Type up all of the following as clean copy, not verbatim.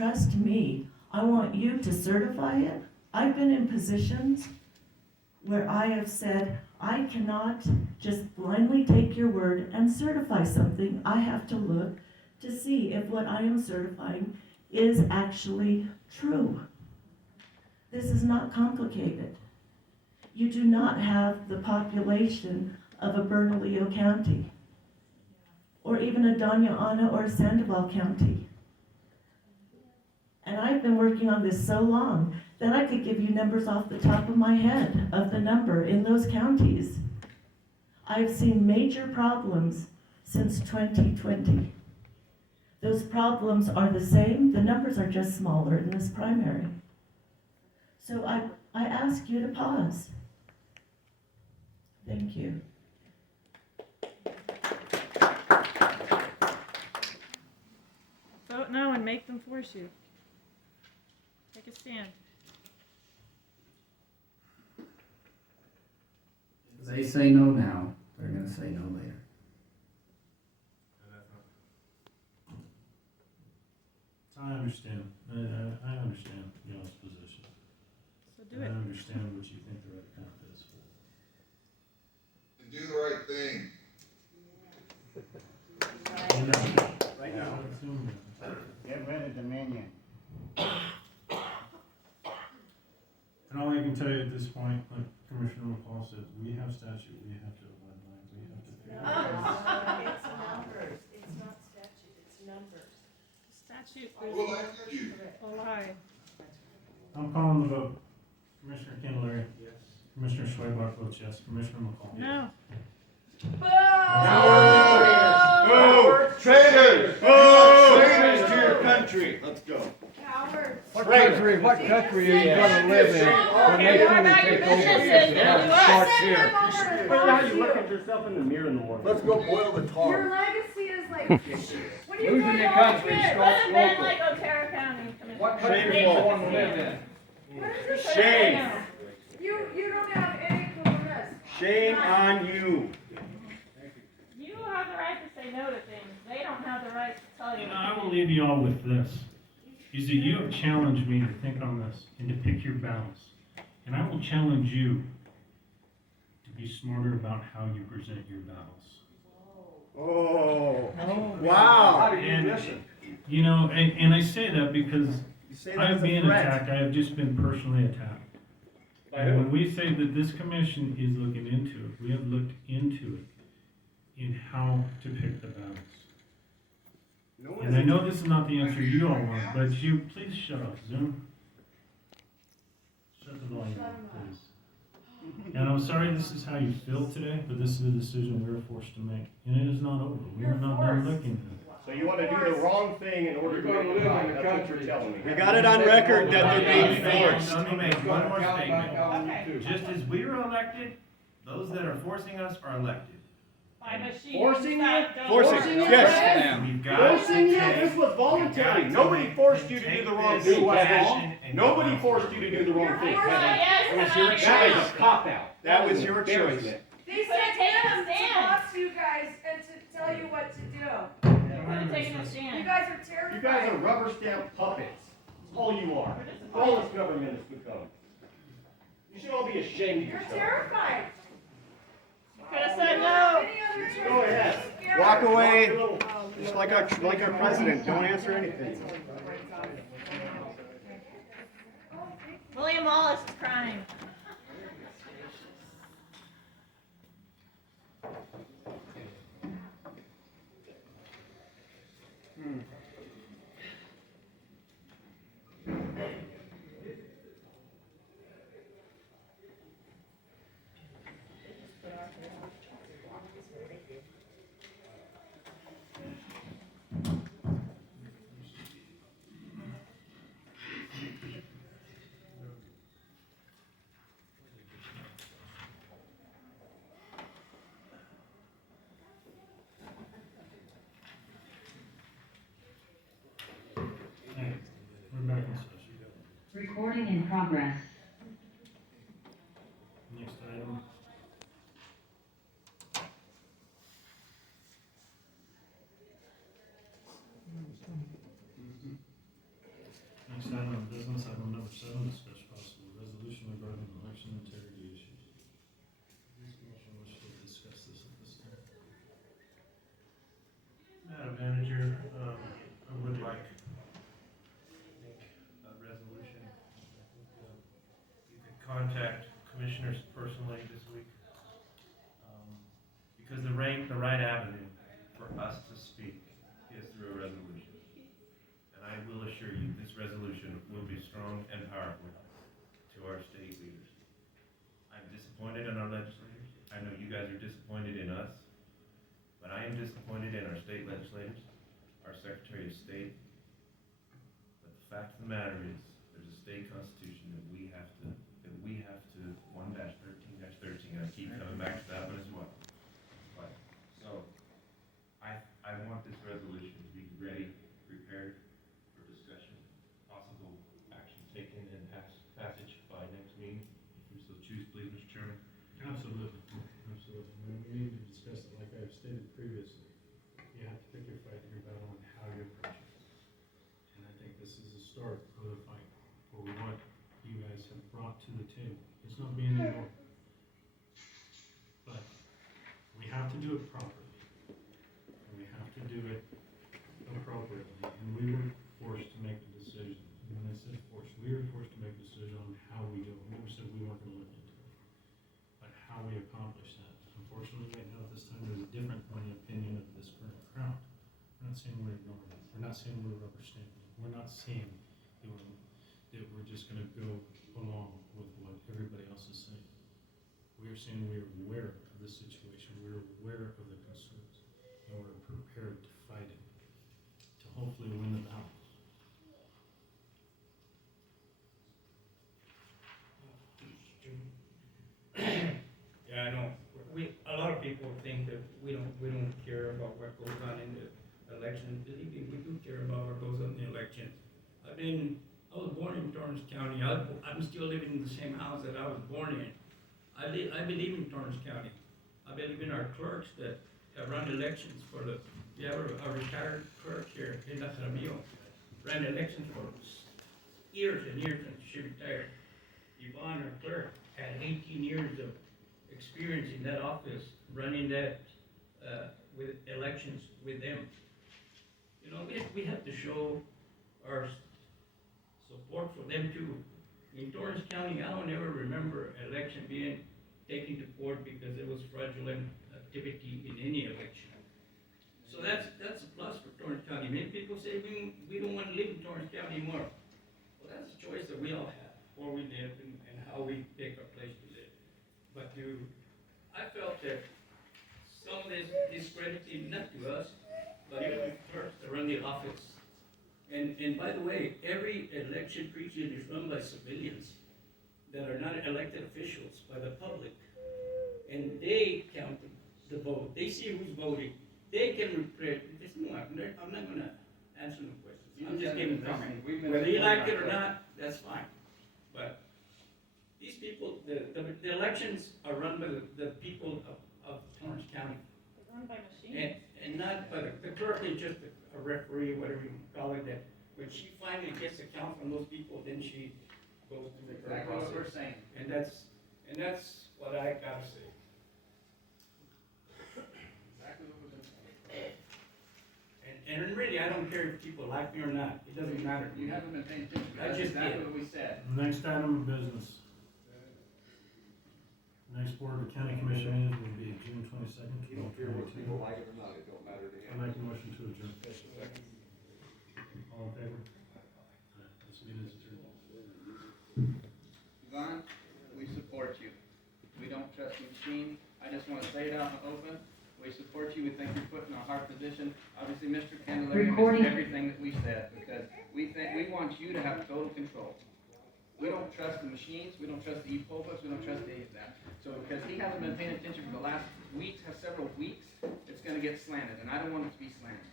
trust me. I want you to certify it. I've been in positions where I have said, I cannot just blindly take your word and certify something. I have to look to see if what I am certifying is actually true. This is not complicated. You do not have the population of a Bernalillo County, or even a Doña Ana or a Sandoval County. And I've been working on this so long that I could give you numbers off the top of my head of the number in those counties. I've seen major problems since 2020. Those problems are the same, the numbers are just smaller in this primary. So I ask you to pause. Thank you. Vote no and make them force you. Take a stand. If they say no now, they're gonna say no later. I understand. I understand y'all's position. So do I it. understand what you think the right path is. And do the right thing. Right now. Get rid of Dominion. And all I can tell you at this point, like Commissioner McCall said, we have statute, we have to abide by, we have to pay. It's numbers, it's not statute, it's numbers. Statute We'll elect you. a lie. I'm calling the vote. Commissioner Candelaria? Yes. Commissioner Schwebach votes yes. Commissioner McCall? No. Boo! Traitors! Traitors to your country! Let's go. What country are you gonna live in when they come and take over? It starts here. How you look at yourself in the mirror in the morning? Let's go boil the Your tar. legacy is like, what are you Losing doing your all country this? starts Hasn't been local. like Otero County. What country do you want to live in? Shame! You don't have any clue on this. Shame on you! You have the right to say no to things. They don't have the right to tell you. You know, I will leave you all with this, is that you have challenged me to think on this and to pick your battles. And I will challenge you to be smarter about how you present your battles. Oh, wow! And, you know, and I say that because I'm being attacked, I have just been personally attacked. And when we say that this commission is looking into it, we have looked into it in how to pick the battles. And I know this is not the answer you all want, but you, please shut off Zoom. Shut the volume off, please. And I'm sorry this is how you feel today, but this is a decision we were forced to make. And it is not over. We are not done looking at it. So you want to do the wrong thing in order to You're make gonna it live right, in the that's what country. you're telling me. We got it on record that they're being forced. Let me make one more statement. Okay. Just as we were elected, those that are forcing us are elected. By machine. Forcing you? Don't Forcing force you? it. Yes. We've got Forcing you? to take- This was voluntary. we've got to Nobody make- forced you to do take the wrong this thing, Kevin. action and Nobody go forced for you it. to do the wrong thing, You're Kevin. yes, That was your yes. choice. Cop out. That was your choice. They Could've sent taken him a to stand. talk to you guys and to tell you what to do. You could have taken a You stand. guys are terrified. You guys are rubber stamp puppets. That's all you are. All this government has become. You should all be ashamed of You're yourself. terrified. Could have said no. Any other choice? Go ahead. Scared. Walk away, just like our president. Don't answer anything. William Wallace is crying. Hey, we're back in session. Recording in progress. Next item. business, item number 7, discuss possible resolution regarding election integrity issues. Does the commission wish to discuss this at this time? Madam Manager, I would like to make a resolution. I think, you could contact commissioners personally this week. Because the right avenue for us to speak is through a resolution. And I will assure you, this resolution will be strong and powerful to our state leaders. I'm disappointed in our legislators. I know you guys are disappointed in us. But I am disappointed in our state legislators, our Secretary of State. But the fact of the matter is, there's a state constitution that we have to 1-13-13, and I keep coming back to that one as well. But, so, I want this resolution to be ready, prepared for discussion, possible action taken and passage by next meeting, if we so choose, please, Mr. Chairman. Absolutely, absolutely. We need to discuss it, like I've stated previously. You have to pick your fight and your battle and how you approach it. And I think this is the start of the fight, for what you guys have brought to the table. It's not being ignored. But we have to do it properly. And we have to do it appropriately. And we were forced to make the decision. And when I said forced, we were forced to make a decision on how we go. We never said we weren't going to look into it. But how we accomplish that. Unfortunately, right now at this time, there's a different opinion of this current crowd. We're not saying we're ignoring it. We're not saying we're rubber stamping it. We're not saying that we're just going to go along with what everybody else is saying. We are saying we are aware of the situation. We're aware of the concerns. And we're prepared to fight it. To hopefully win the battle. Yeah, I know. A lot of people think that we don't care about what goes on in the election. Believe me, we do care about what goes on in the election. I was born in Torrance County. I'm still living in the same house that I was born in. I believe in Torrance County. I believe in our clerks that run elections for we have a retired clerk here in Jaramillo. Ran elections for years and years until she retired. Yvonne, our clerk, had 18 years of experience in that office, running that with elections with them. You know, we have to show our support for them too. In Torrance County, I don't ever remember an election being taken to court because it was fraudulent activity in any election. So that's a plus for Torrance County. Many people say we don't want to live in Torrance County anymore. Well, that's a choice that we all have, where we live and how we pick our place to live. But I felt that some of this discrediting, not to us, but even the clerks that run the office. And by the way, every election precinct is run by civilians that are not elected officials, by the public. And they count the vote. They see who's voting. They can represent. I'm not going to answer no questions. I'm just giving comment. Whether you like it or not, that's fine. But these people, the elections are run by the people of Torrance County. It's run by machines. And not by the clerk is just a referee, whatever you call it, that when she finally gets a count from those people, then she goes through the process. Exactly what we're saying. And that's what I gotta say. Exactly what we're saying. And really, I don't care if people like me or not. It doesn't matter. You haven't been paying attention. I That's just exactly did. what we said. Next item of business. Next Board of County Commission meeting will be June 22nd, 2022. like it or not, it don't matter to I make a motion to adjourn. All in favor? Alright, this meeting is adjourned. Yvonne, we support you. We don't trust the machine. I just want to say it out in the open. We support you. We think you're put in a hard position. Obviously, Mr. Candelaria Recording. missed everything that we said because we want you to have total control. We don't trust the machines. We don't trust the e-pulpits. We don't trust any of that. So because he hasn't been paying attention for the last several weeks, it's going to get slanted, and I don't want it to be slanted.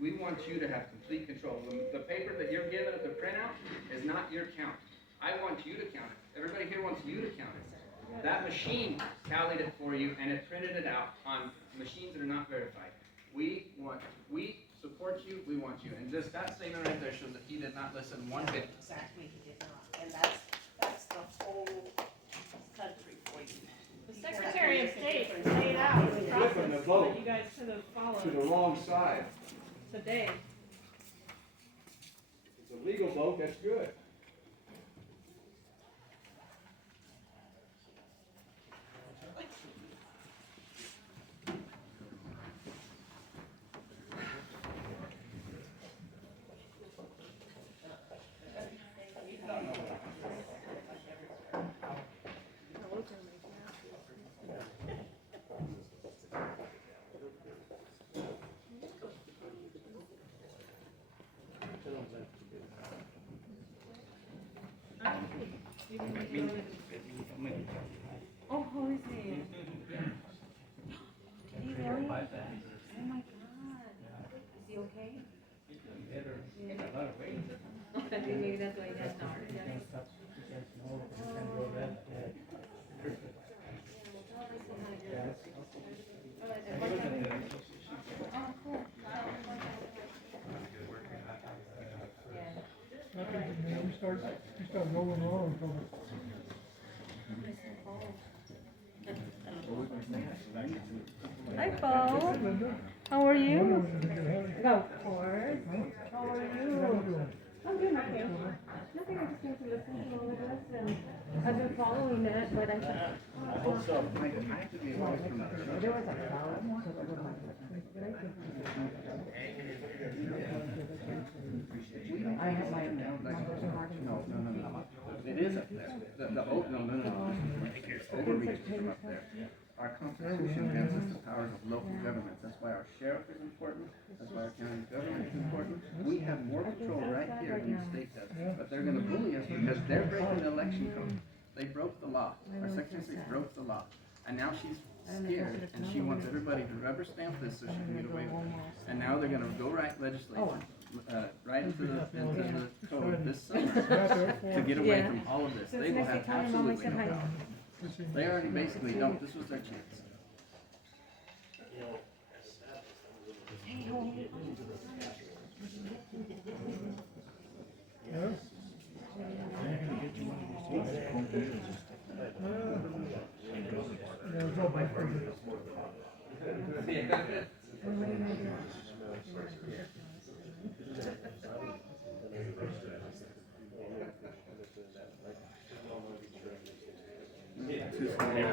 We want you to have complete control. The paper that you're given at the printout is not your count. I want you to count it. Everybody here wants you to count it. That machine tallied it for you, and it printed it out on machines that are not verified. We support you, we want you. And just that statement right there shows that he did not listen one bit. Exactly, he did not, and that's the whole country for you. The Secretary of State laid out the process Flipping the that vote you guys should have to the followed wrong side. today. It's a legal vote, that's good. Oh, who is he? Did he really? Oh my God. Is he okay? Maybe that's why he does not. We start rolling on. Hi, Paul. How are you? No, of course. How are you? I'm doing okay. Nothing, I just need to listen to all of this, and I've been following it, but I thought. I have to be away from that. There was a cloud. I have my. No. It is up there. The oak, no. Overreach is from up there. Our Constitution gives us the powers of local governments. That's why our sheriff is important. That's why our county government is important. We have more control right here than the state does. But they're gonna bully us because they're breaking the election code. They broke the law. Our Secretary of State broke the law. And now she's scared and she wants everybody to rubber stamp this so she can get away with it. And now they're gonna go write legislation, right into the code this summer to get away from all of this. They will have absolutely no problem. They already basically don't. This was their chance.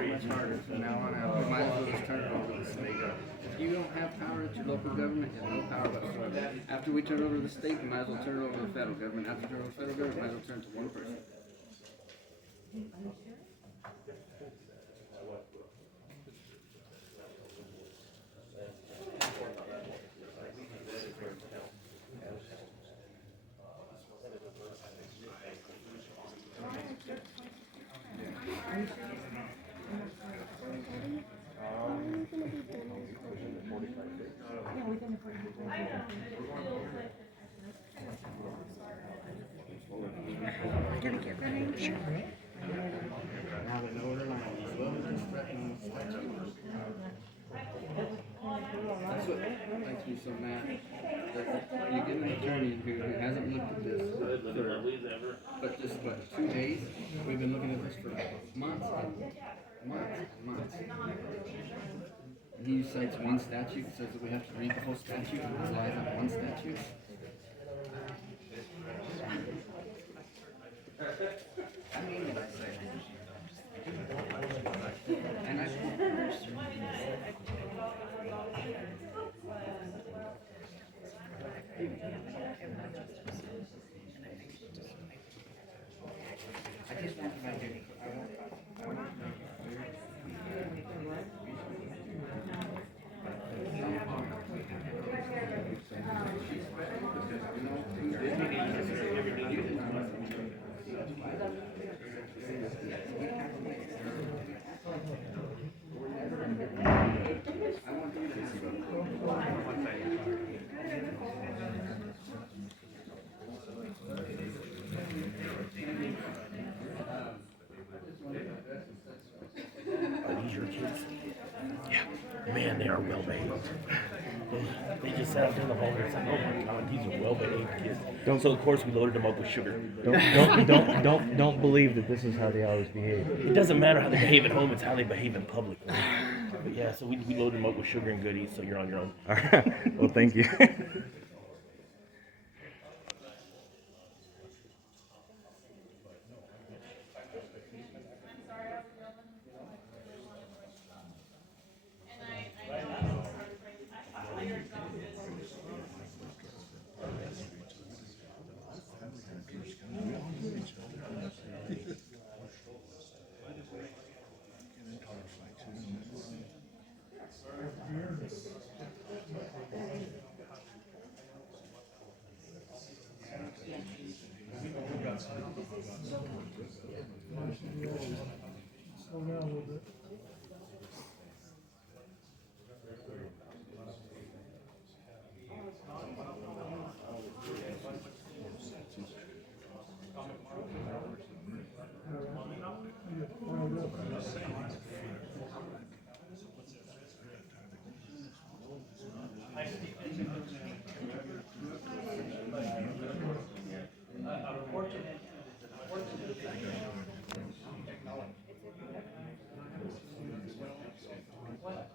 Much harder from now on out. We might as well just turn it over to the state. If you don't have power at your local government, you have no power whatsoever. After we turn it over to the state, we might as well turn it over to the federal government. After we turn it over to the federal government, we might as well turn it to one person. Now they know where the line is. Wilderness threatening statute. That's what makes me so mad. That you get an attorney who hasn't looked at this but just, 2 days? We've been looking at this for months and months. And he cites one statute, says that we have to read the whole statute and relies on one statute. I mean what I say. And I just want to make it. Are these your kids? Yeah. Man, they are well behaved. They just sat out there in the hallway. It's like, oh my God, these are well-behaved kids. So of course we loaded them up with sugar. Don't believe that this is how they always behave. It doesn't matter how they behave at home; it's how they behave in public. But yeah, so we loaded them up with sugar and goodies. So you're on your own. All right. Well, thank you. What?